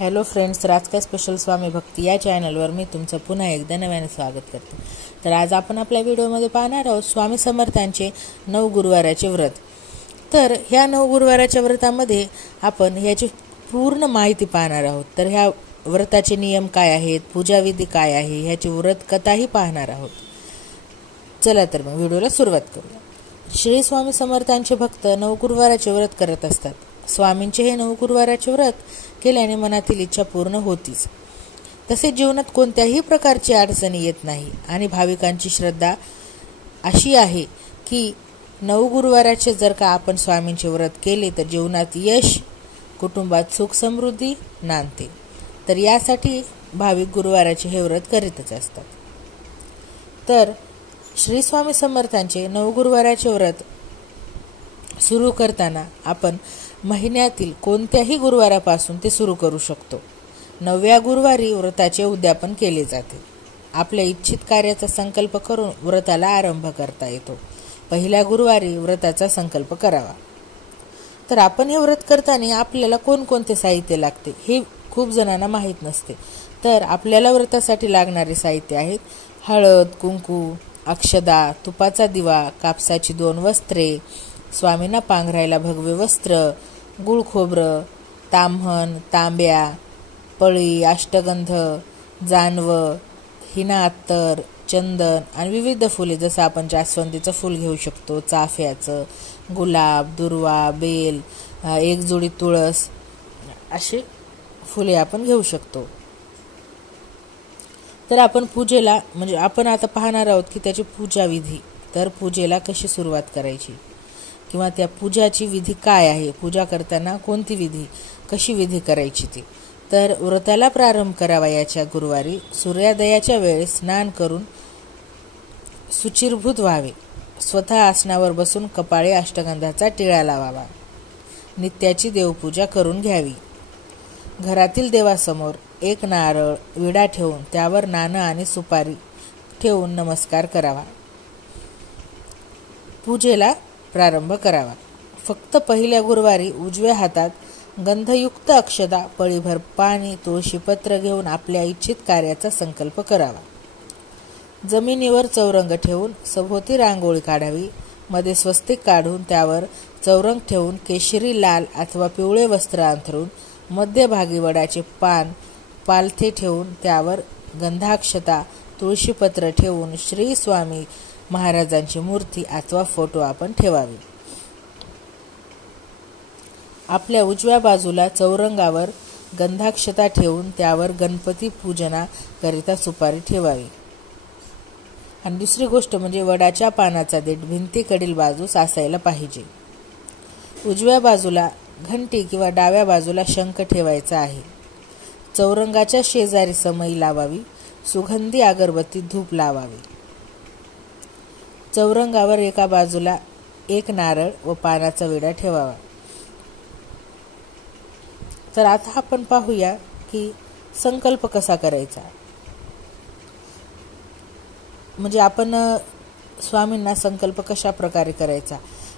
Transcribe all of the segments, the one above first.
Hello friends, राजका special स्वामी भक्ती या चॅनलवर मी तुमचं पुन्हा एकदा नव्याने स्वागत करते। तर आज आपण आपल्या व्हिडिओमध्ये पाहणार आहोत स्वामी समर्थांचे 9 गुरुवाराचे व्रत। तर ह्या 9 गुरुवाराच्या व्रतामध्ये आपण ह्याची पूर्ण माहिती पाहणार आहोत। तर ह्या व्रताचे नियम काय आहेत, पूजाविधी काय आहे, ह्याची व्रत कथाही पाहणार आहोत। चला तर मग व्हिडिओला सुरुवात करूया। श्री स्वामी समर्थांचे भक्त 9 गुरुवाराचे व्रत करत असतात। स्वामींचे हे 9 गुरुवाराचे व्रत केल्याने मनातील इच्छा पूर्ण होतीच। तसेच जीवनात कोणत्याही प्रकारची अडचणी येत नाही आणि भाविकांची श्रद्धा अशी आहे की 9 गुरुवाराचे जर का आपण स्वामींचे व्रत केले तर जीवनात यश, कुटुंबात सुख समृद्धी नांदते। तर यासाठी भाविक गुरुवाराचे हे व्रत करीतच असतात। तर श्री स्वामी समर्थांचे 9 गुरुवाराचे व्रत सुरू करताना आपण महिन्यातील कोणत्याही गुरुवारापासून ते सुरू करू शकतो। 9व्या गुरुवारी व्रताचे उद्यापन केले जाते। आपल्या इच्छित कार्याचा संकल्प करून व्रताला आरंभ करता येतो। पहिल्या गुरुवारी व्रताचा संकल्प करावा। तर आपण हे व्रत करताना आपल्याला कोणकोणते साहित्य लागते हे खूप जणांना माहीत नसते। तर आपल्याला व्रतासाठी लागणारे साहित्य आहेत हळद, कुंकू, अक्षदा, तुपाचा दिवा, कापसाची 2 वस्त्रे, स्वामींना पांघरायला भगवे वस्त्र, गुळ खोबरं, ताम्हण, तांब्या, पळी, अष्टगंध, जानवं, हिना अत्तर, चंदन आणि विविध फुले, जसं आपण जास्वंदीचं फूल घेऊ शकतो, चाफ्याचं, गुलाब, दुर्वा, बेल, एक जोडी तुळस अशी फुले आपण घेऊ शकतो। तर आपण पूजेला म्हणजे आपण आता पाहणार आहोत की त्याची पूजा विधी। तर पूजेला कशी सुरुवात करायची किंवा त्या पूजाची विधी काय आहे, पूजा करताना कोणती विधी, कशी विधी करायची ती। तर व्रताला प्रारंभ करावा याच्या गुरुवारी सूर्योदयाच्या वेळेस स्नान करून शुचिर्भूत व्हावे। स्वतः आसनावर बसून कपाळी अष्टगंधाचा टिळा लावावा। नित्याची देवपूजा करून घ्यावी। घरातील देवासमोर एक नारळ, विडा ठेवून त्यावर नाणं आणि सुपारी ठेवून नमस्कार करावा। पूजेला प्रारंभ करावा। फक्त पहिल्या गुरुवारी उजव्या हातात गंधयुक्त अक्षदा, पळीभर पाणी, तुळशीपत्र घेऊन आपल्या इच्छित कार्याचा संकल्प करावा। जमिनीवर चौरंग ठेवून सभोवती रांगोळी काढावी। मध्ये स्वस्तिक काढून त्यावर चौरंग ठेवून केशरी, लाल अथवा पिवळे वस्त्र अंथरून मध्यभागी वडाचे पान, पालथे ठेवून त्यावर गंधाक्षता, तुळशीपत्र ठेवून श्री स्वामी महाराजांची मूर्ती अथवा फोटो आपण ठेवावी। आपल्या उजव्या बाजूला चौरंगावर गंधाक्षता ठेवून त्यावर गणपती पूजना करिता सुपारी ठेवावी। आणि दुसरी गोष्ट म्हणजे वडाच्या पानाचा देठ भिंतीकडील बाजूस असायला पाहिजे। उजव्या बाजूला घंटी किंवा डाव्या बाजूला शंख ठेवायचा आहे। चौरंगाच्या शेजारी समई लावावी। सुगंधी अगरबत्ती, धूप लावावी। चौरंगावर एका बाजूला एक नारळ व पानाचा विडा ठेवावा। तर आता आपण पाहूया की संकल्प कसा करायचा। म्हणजे आपण स्वामींना संकल्प कशा प्रकारे करायचा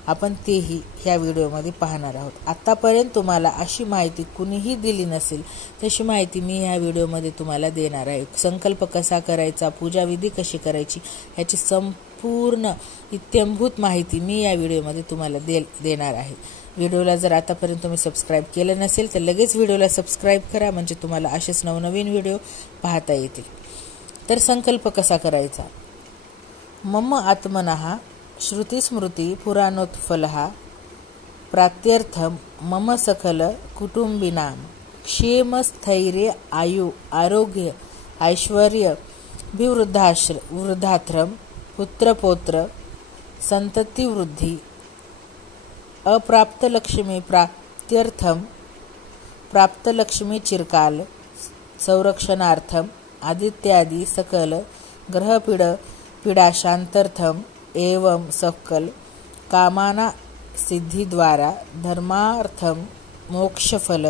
आपण तेही ह्या व्हिडिओमध्ये पाहणार आहोत। आतापर्यंत तुम्हाला अशी माहिती कुणीही दिली नसेल तशी माहिती मी ह्या व्हिडिओमध्ये तुम्हाला देणार आहे। संकल्प कसा करायचा, पूजाविधी कशी करायची ह्याची संपूर्ण इत्यंभूत माहिती मी या व्हिडिओमध्ये तुम्हाला देणार आहे। व्हिडिओला जर आतापर्यंत तुम्ही सबस्क्राईब केलं नसेल तर लगेच व्हिडिओला सबस्क्राईब करा, म्हणजे तुम्हाला असेच नवनवीन व्हिडिओ पाहता येतील। तर संकल्प कसा करायचा। मम आत्मनः श्रुतिस्मृती पुराणोत्फलः प्रात्यर्थम मम सकल कुटुंबिनां क्षेम स्थैर्य आयु आरोग्य ऐश्वर्य वृद्धाश्रम पुत्रपौत्र संतती वृद्धी अप्राप्त लक्ष्मी प्राप्त्यर्थम प्राप्त लक्ष्मी चिरकाल संरक्षणार्थम आदित्यादि सकल ग्रह पीडाशांतर्थम एवं सकल कामाना सिद्धि द्वारा धर्मार्थम मोक्षफल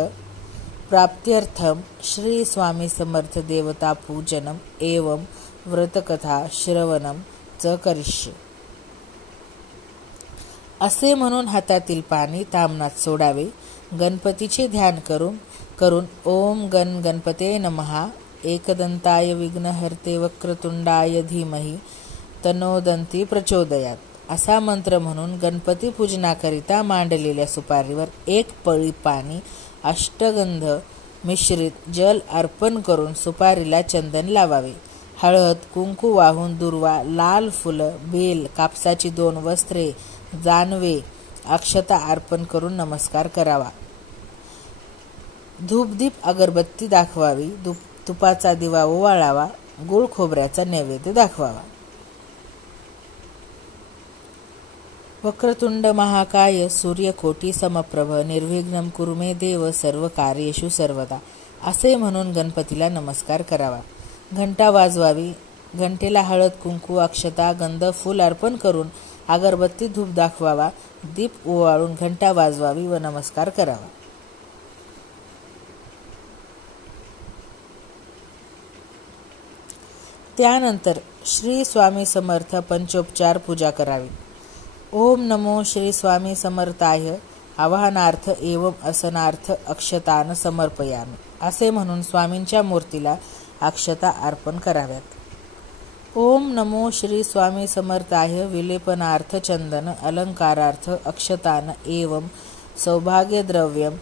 प्राप्त्यर्थम श्री स्वामी समर्थ देवता पूजनम एवं व्रतकथा श्रवणम च करिष्ये। असे म्हणून हातातील पाणी ताम्हणात सोडावे। गणपतीचे ध्यान करून करून ओम गण गणपते नमः एकदंताय विघ्नहर्ते वक्रतुंडाय धीमहि तनोदंती प्रचोदयात असा मंत्र म्हणून गणपती पूजनाकरिता मांडलेल्या सुपारीवर एक पळी पाणी अष्टगंध मिश्रित जल अर्पण करून सुपारीला चंदन लावावे. हळद कुंकू वाहून दुर्वा, लाल फुलं, बेल, कापसाची 2 वस्त्रे, जानवे, अक्षता अर्पण करून नमस्कार करावा. धूपदीप अगरबत्ती दाखवावी. तुपाचा दिवा ओवाळावा. गुळ खोबऱ्याचा नैवेद्य दाखवावा. वक्रतुंड महाकाय सूर्यकोटी समप्रभ निर्विघ्नं कुरु मे देव सर्व कार्येषु सर्वदा असे म्हणून गणपतीला नमस्कार करावा. घंटा वाजवावी. घंटेला हळद कुंकू अक्षता गंध फूल अर्पण करून अगरबत्ती धूप दाखवावा. दीप ओवाळून घंटा वाजवावी व नमस्कार करावा. त्यानंतर श्री स्वामी समर्थ पंचोपचार पूजा करावी. ओम नमो श्री स्वामी समर्थाय आवाहनार्थ एवं असनार्थ अक्षतान समर्पयामी असे म्हणून स्वामींच्या मूर्तीला अक्षता अर्पण कराव्यात. ओम नमो श्री स्वामी समर्थाय विलेपनार्थ चंदन अलंकारार्थ अक्षतान एवं सौभाग्यद्रव्यम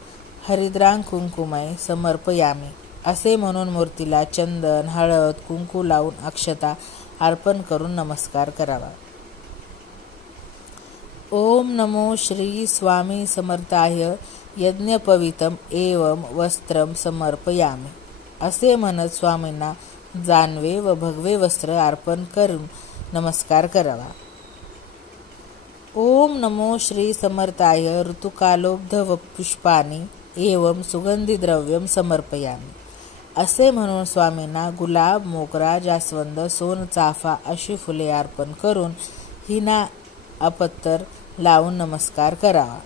हरिद्रांग कुंकुमय समर्पयामी असे म्हणून मूर्तीला चंदन हळद कुंकू लावून अक्षता अर्पण करून नमस्कार करावा. ओम नमो श्री स्वामी समर्थाय यज्ञपवितम एवं वस्त्रम समर्पयामी असे म्हणत स्वामींना जानवे व भगवे वस्त्र अर्पण करून नमस्कार करावा. ओम नमो श्री समर्थाय ऋतुकालोब्ध व पुष्पानी एवं सुगंधी द्रव्यम समर्पयामी असे म्हणून स्वामींना गुलाब मोगरा जास्वंद सोन चाफा अशी फुले अर्पण करून हिना अपत्तर लावून नमस्कार करावा.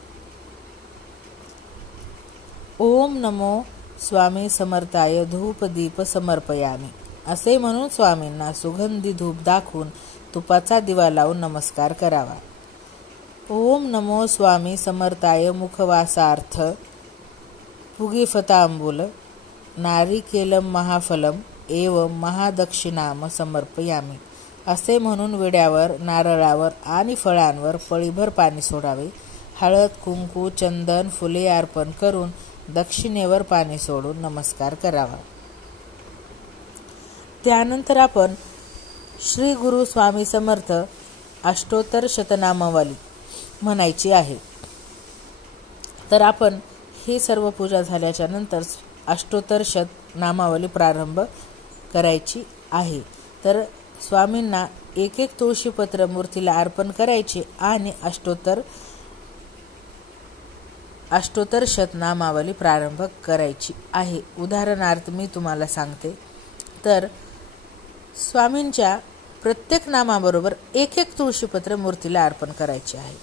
ओम नमो स्वामी समर्थाय धूप दीप समर्पयामी असे म्हणून स्वामींना सुगंधी धूप दाखवून तुपाचा दिवा लावून नमस्कार करावा. ओम नमो स्वामी समर्थाय मुखवासार्थ पुगीफतांबूल नारिकेलम महाफलम एवं महादक्षिणाम समर्पयामी असे म्हणून विड्यावर नारळावर आणि फळांवर पळीभर पाणी सोडावे. हळद कुंकू चंदन फुले अर्पण करून दक्षिणेवर पाणी सोडून नमस्कार करावा. त्यानंतर आपण श्री गुरु स्वामी समर्थ अष्टोत्तर शतनामावली म्हणायची आहे. तर आपण ही सर्व पूजा झाल्याच्या नंतर अष्टोत्तर शतनामावली प्रारंभ करायची आहे. तर स्वामींना एक तुळशीपत्र मूर्तीला अर्पण करायचे आणि अष्टोत्तर शतनामावली प्रारंभ करायची आहे. उदाहरणार्थ मी तुम्हाला सांगते. तर स्वामींच्या प्रत्येक नामाबरोबर एक तुळशीपत्र मूर्तीला अर्पण करायचे आहे.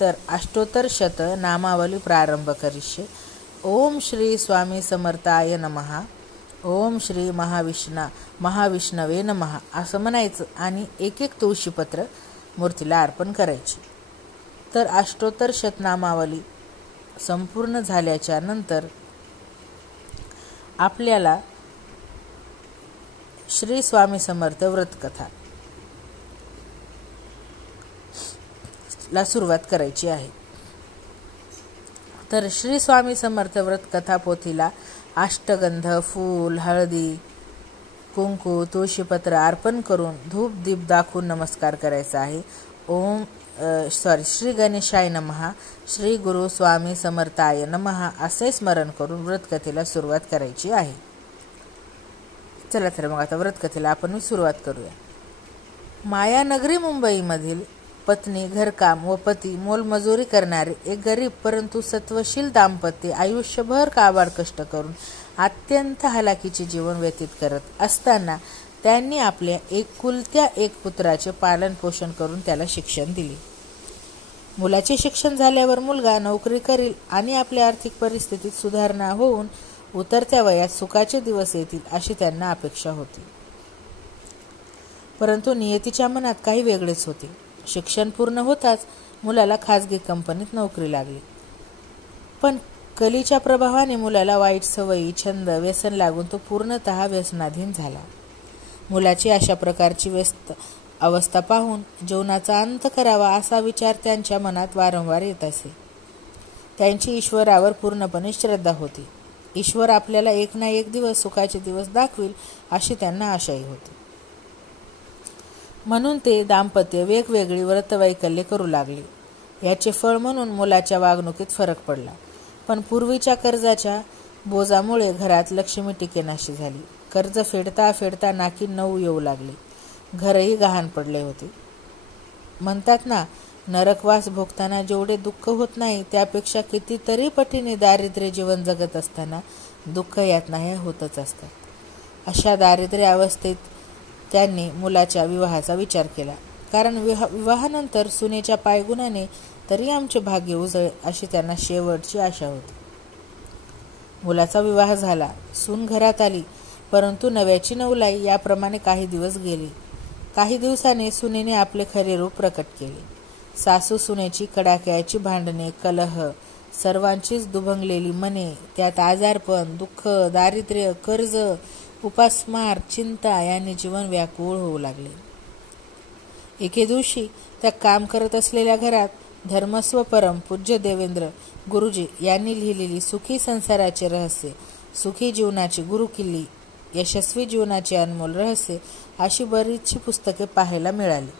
तर अष्टोत्तर शत नामावली प्रारंभ करिष्ये. ओम श्री स्वामी समर्थाय नमः. ओम श्री महाविष्णवे नमः असं म्हणायचं आणि एक तुळशीपत्र मूर्तीला अर्पण करायची. तर अष्टोत्तर शतनामावली संपूर्ण झाल्याच्या नंतर आपल्याला श्री स्वामी समर्थ व्रतकथा ला सुरुवात करायची आहे. तर श्री स्वामी समर्थ व्रतकथा पोथीला अष्टगंध फूल हळदी कुंकू तुळशीपत्र अर्पण करून धूप दीप दाखवून नमस्कार करायचा आहे. श्री गणेशाय नमः श्री गुरु स्वामी समर्थाय नमः असे स्मरण करून व्रतकथेला सुरुवात करायची आहे. चला तर मग आता व्रतकथेला आपण सुरुवात करूया. मायानगरी मुंबईमधील पत्नी घरकाम व पती मोलमजुरी करणारे एक गरीब परंतु सत्वशील दाम्पत्य आयुष्यभर काबाड कष्ट करून अत्यंत हलाखीचे जीवन व्यतीत करत असताना त्यांनी आपल्या एकुलत्या एक पुत्राचे पालन पोषण करून त्याला शिक्षण दिले. मुलाचे शिक्षण झाल्यावर मुलगा नोकरी करील आणि आपल्या आर्थिक परिस्थितीत सुधारणा होऊन उतरत्या वयात सुखाचे दिवस येतील अशी त्यांना अपेक्षा होती. परंतु नियतीच्या मनात काही वेगळेच होते. शिक्षण पूर्ण होताच मुलाला खाजगी कंपनीत नोकरी लागली. पण कलीच्या प्रभावाने मुलाला वाईट सवयी, छंद, व्यसन लागून तो पूर्णतः व्यसनाधीन झाला. मुलाची अशा प्रकारची व्यस्त अवस्था पाहून जीवनाचा अंत करावा असा विचार त्यांच्या मनात वारंवार येत असे. त्यांची ईश्वरावर पूर्णपणे श्रद्धा होती. ईश्वर आपल्याला एक ना एक दिवस सुखाचे दिवस दाखविल अशी त्यांना आशाही होती. म्हणून ते दाम्पत्य वेगवेगळी व्रतवैकल्ये करू लागले. याचे फळ म्हणून मुलाच्या वागणुकीत फरक पडला. पण पूर्वीच्या कर्जाच्या बोजामुळे घरात लक्ष्मी टिकेनाशी झाली. कर्ज फेडता फेडता नाकी 9 येऊ लागले. घरही गहाण पडले होते. म्हणतात ना, नरकवास भोगताना जेवढे दुःख होत नाही त्यापेक्षा कितीतरी पटीने दारिद्र्य जीवन जगत असताना दुःख यातना हे होतच असतात. अशा दारिद्र्य अवस्थेत त्यांनी मुलाच्या विवाहाचा विचार केला. कारण विवाहानंतर सुनेच्या पायगुणाने तरी आमचे भाग्य उजळे अशी त्यांना शेवटची आशा होती. मुलाचा विवाह झाला. सून घरात आली. परंतु नव्याची नवलाई याप्रमाणे काही दिवस गेले. काही दिवसांनी सुनेने आपले खरे रूप प्रकट केले. सासू सुनेची कडाक्याची भांडणे, कलह, सर्वांचीच दुभंगलेली मने, त्यात आजारपण, दुःख, दारिद्र्य, कर्ज, उपासमार, चिंता यांनी जीवन व्याकुळ होऊ लागले. एके दिवशी त्या काम करत असलेल्या घरात धर्मस्व परम पूज्य देवेंद्र गुरुजी यांनी लिहिलेली सुखी संसाराचे रहस्य, सुखी जीवनाची गुरुकिल्ली, यशस्वी जीवनाचे अनमोल रहस्य अशी बरीचशी पुस्तके पाहायला मिळाली.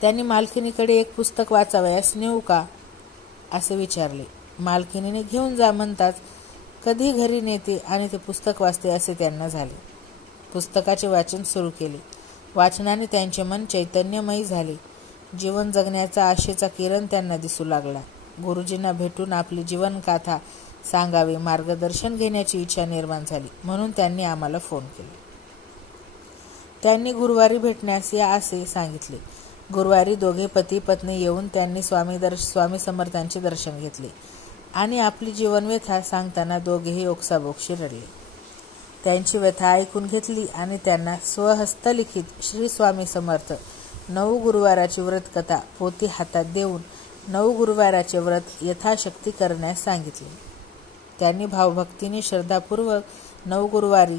त्यांनी मालकिनीकडे एक पुस्तक वाचावयास नेऊ का असे विचारले. मालकिनीने घेऊन जा म्हणताच कधी घरी नेते आणि ते पुस्तक वाचते असे त्यांना झाले. पुस्तकाचे वाचन सुरू केले. वाचनाने त्यांचे मन चैतन्यमयी झाले. जीवन जगण्याचा आशेचा किरण त्यांना दिसू लागला. गुरुजींना भेटून आपली जीवनगाथा सांगावे, मार्गदर्शन घेण्याची इच्छा निर्माण झाली. म्हणून त्यांनी आम्हाला फोन केला. त्यांनी गुरुवारी भेटण्यास या असे सांगितले. गुरुवारी दोघे पती पत्नी येऊन त्यांनी स्वामी समर्थांचे दर्शन घेतले आणि आपली जीवनव्यथा सांगताना दोघेही ओक्साबोक्शी रडले. त्यांची व्यथा ऐकून घेतली आणि त्यांना स्वहस्तलिखित श्री स्वामी समर्थ 9 गुरुवाराची व्रतकथा पोथी हातात देऊन 9 गुरुवाराचे व्रत यथाशक्ती करण्यास सांगितले. त्यांनी भावभक्तीने श्रद्धापूर्वक 9 गुरुवारी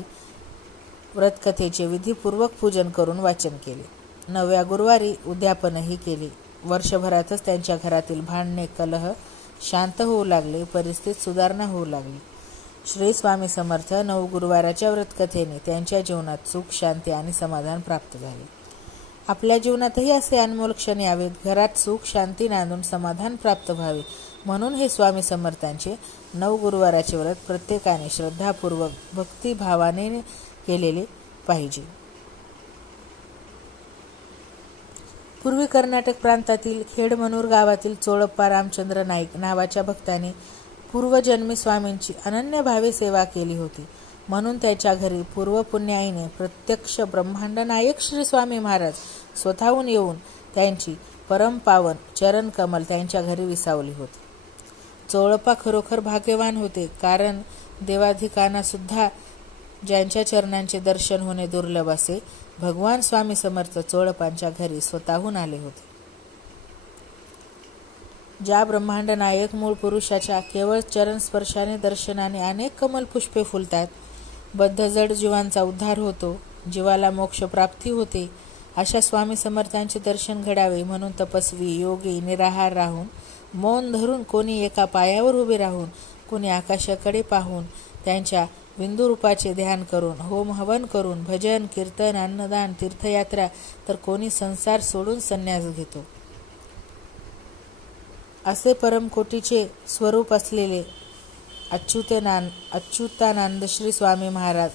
व्रतकथेचे विधीपूर्वक पूजन करून वाचन केले. 9व्या गुरुवारी उद्यापनही केले. वर्षभरातच त्यांच्या घरातील भांडणे, कलह शांत होऊ लागले. परिस्थितीत सुधारणा होऊ लागली. श्री स्वामी समर्थ 9 गुरुवाराच्या व्रतकथेने त्यांच्या जीवनात सुख, शांती आणि समाधान प्राप्त झाले. आपल्या जीवनातही असे अनमोल क्षण यावेत. घरात सुख, शांती नांदून समाधान प्राप्त व्हावे म्हणून हे स्वामी समर्थांचे 9 गुरुवाराचे व्रत प्रत्येकाने श्रद्धापूर्वक भक्तिभावाने केलेले पाहिजे. पूर्वी कर्नाटक प्रांतातील खेडमनूर गावातील चोळप्पा रामचंद्र नाईक नावाच्या भक्ताने पूर्वजन्मी स्वामींची अनन्य भावे सेवा केली होती. म्हणून त्याच्या घरी पूर्वपुण्याईने प्रत्यक्ष ब्रह्मांड नायक श्री स्वामी महाराज स्वतःहून येऊन त्यांची परमपावन चरण कमल त्यांच्या घरी विसावली होती. चोळप्पा खरोखर भाग्यवान होते. कारण देवाधिकांना सुद्धा ज्यांच्या चरणांचे दर्शन होणे दुर्लभ असे भगवान स्वामी समर्थ चोळप्पांच्या घरी स्वतःहून आले होते. ज्या ब्रह्मांड नायक मूळ पुरुषाच्या केवळ चरण स्पर्शाने दर्शनाने अनेक कमल पुष्पे फुलतात, बद्ध जड जीवांचा उद्धार होतो, जीवाला मोक्ष प्राप्ती होते, अशा स्वामी समर्थांचे दर्शन घडावे म्हणून तपस्वी, योगी निराहार राहून, मौन धरून, कोणी एका पायावर उभे राहून, कोणी आकाशाकडे पाहून, त्यांच्या बिंदुरूपाचे ध्यान करून, होम हवन करून, भजन, कीर्तन, अन्नदान, तीर्थयात्रा, तर कोणी संसार सोडून संन्यास घेतो. असे परमकोटीचे स्वरूप असलेले अच्युतानंद श्री स्वामी महाराज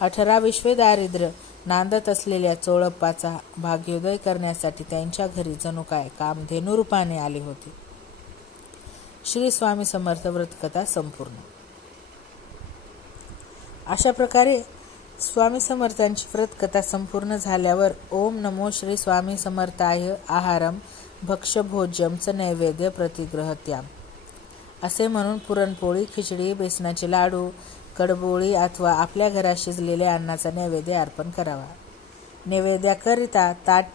18 विश्वे दारिद्र्य नांदत असलेल्या चोळप्पाचा भाग्योदय करण्यासाठी त्यांच्या घरी जणू काय कामधेनू रूपाने आले होते. श्री स्वामी समर्थ व्रतकथा संपूर्ण. अशा प्रकारे स्वामी समर्थांची व्रतकथा संपूर्ण झाल्यावर ओम नमो श्री स्वामी समर्थाय आहारम भक्षभोज्यमच नैवेद्य प्रतिग्रहत्याम असे म्हणून पुरणपोळी, खिचडी, बेसनाचे लाडू, कडबोळी अथवा आपल्या घरात शिजलेल्या अन्नाचा नैवेद्य अर्पण करावा. नैवेद्याकरिता ताट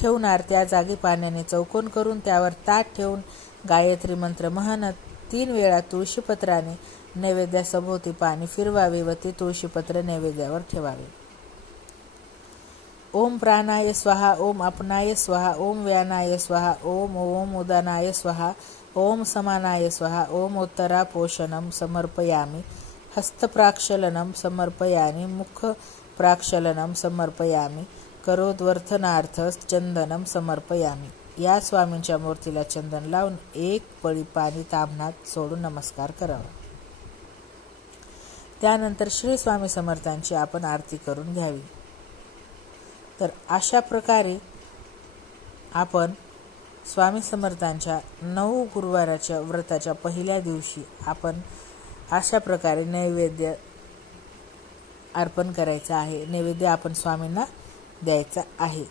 ठेवणार त्या जागी पाण्याने चौकोन करून त्यावर ताट ठेवून गायत्री मंत्र म्हणत 3 वेळा तुळशीपत्राने नैवेद्यासभोवती पाणी फिरवावे व ते तुळशीपत्र नैवेद्यावर ठेवावे. ओम प्राणाय स्वाहा, ओम अपनाय स्वाहा, ओम व्यानाय स्वाहा, ओम ओम उदानाय स्वाहा, ओम समानाय स्वाहा, ओम उत्तरा पोषणम समर्पयामि, हस्तप्राक्षलनम समर्पयामि, मुख प्राक्षलनम समर्पयामि, करोद्वर्धनार्थ चंदनम समर्पयामि. या स्वामींच्या मूर्तीला चंदन लावून 1 पळी पाणी ताम्हणात सोडून नमस्कार करावा. त्यानंतर श्री स्वामी समर्थांची आपण आरती करून घ्यावी. तर अशा प्रकारे आपण स्वामी समर्थांच्या 9 गुरुवाराच्या व्रताच्या पहिल्या दिवशी आपण अशा प्रकारे नैवेद्य अर्पण करायचा आहे. नैवेद्य आपण स्वामींना द्यायचा आहे.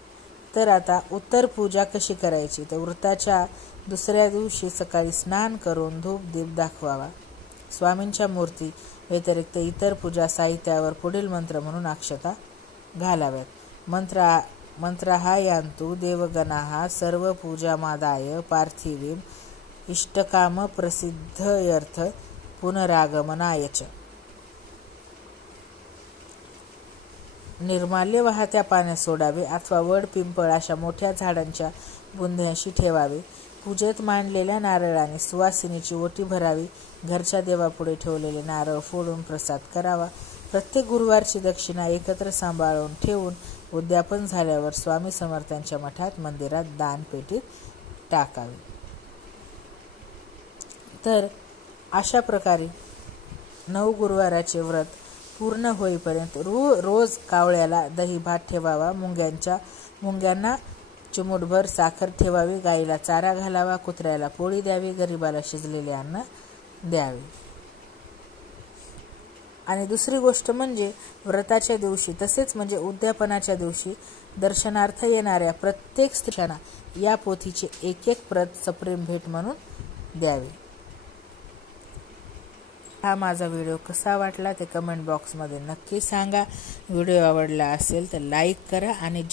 तर आता उत्तर पूजा कशी करायची, तर व्रताच्या दुसऱ्या दिवशी सकाळी स्नान करून धूप दीप दाखवावा. स्वामींच्या मूर्ती व्यतिरिक्त इतर पूजा साहित्यावर पुढील मंत्र म्हणून अक्षता घालाव्यात. मंत्रहा यांतु देवगणाः सर्व पूजामादाय पार्थिवीं इष्टकाम प्रसिद्धयर्थ पुनरागमनाय च. निर्माल्य वाहत्या पाण्यात सोडावे अथवा वड पिंपळ अशा मोठ्या झाडांच्या बुंध्याशी ठेवावे. पूजेत मांडलेल्या नारळाने सुवासिनीची ओटी भरावी. घरच्या देवापुढे ठेवलेले नारळ फोडून प्रसाद करावा. प्रत्येक गुरुवारची दक्षिणा एकत्र सांभाळून ठेवून उद्यापन झाल्यावर स्वामी समर्थांच्या मठात मंदिरात दानपेटीत टाकावे. तर अशा प्रकारे 9 गुरुवाराचे व्रत पूर्ण होईपर्यंत रोज कावळ्याला दही भात ठेवावा. मुंग्यांना चिमूटभर साखर ठेवावी. गाईला चारा घालावा. कुत्र्याला पोळी द्यावी. गरिबाला शिजलेले अन्न द्यावे. आणि दुसरी गोष्ट म्हणजे व्रताच्या दिवशी तसेच म्हणजे उद्यापनाच्या दिवशी दर्शनार्थ येणाऱ्या प्रत्येक स्त्रियांना या पोथीचे 1 प्रत सप्रेम भेट म्हणून द्यावी. हा माझा व्हिडिओ कसा वाटला ते कमेंट बॉक्समध्ये नक्की सांगा. व्हिडिओ आवडला असेल तर लाईक करा आणि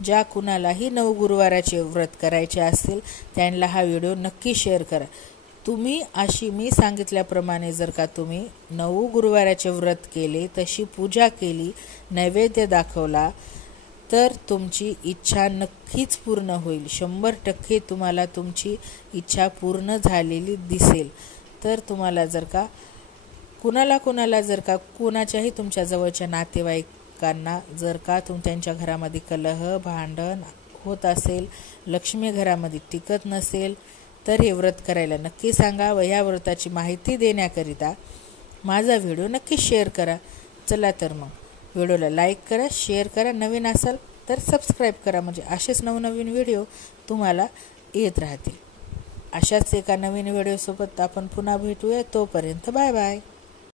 ज्या कुणालाही 9 गुरुवाराचे व्रत करायचे असतील त्यांना हा व्हिडिओ नक्की शेअर करा. तुम्ही अशी मी सांगितल्याप्रमाणे जर का तुम्ही 9 गुरुवाराचे व्रत केले, तशी पूजा केली, नैवेद्य दाखवला तर तुमची इच्छा नक्कीच पूर्ण होईल. 100% तुम्हाला तुमची इच्छा पूर्ण झालेली दिसेल. तर तुम्हाला जर का कुणाला जर का कोणाच्याही तुमच्या जवळच्या नातेवाईकांना जर का त्यांच्या घरामध्ये कलह भांडण होत असेल, लक्ष्मी घरामध्ये टिकत नसेल तर हे व्रत करायला नक्की सांगा. व या व्रताची माहिती देण्याकरिता माझा व्हिडिओ नक्की शेअर करा. चला तर मग व्हिडिओला लाईक करा, शेअर करा. नवीन असाल तर सबस्क्राईब करा, म्हणजे असेच नवनवीन व्हिडिओ तुम्हाला येत राहतील. अशाच एका नवीन व्हिडिओसोबत आपण पुन्हा भेटूया. तोपर्यंत बाय बाय.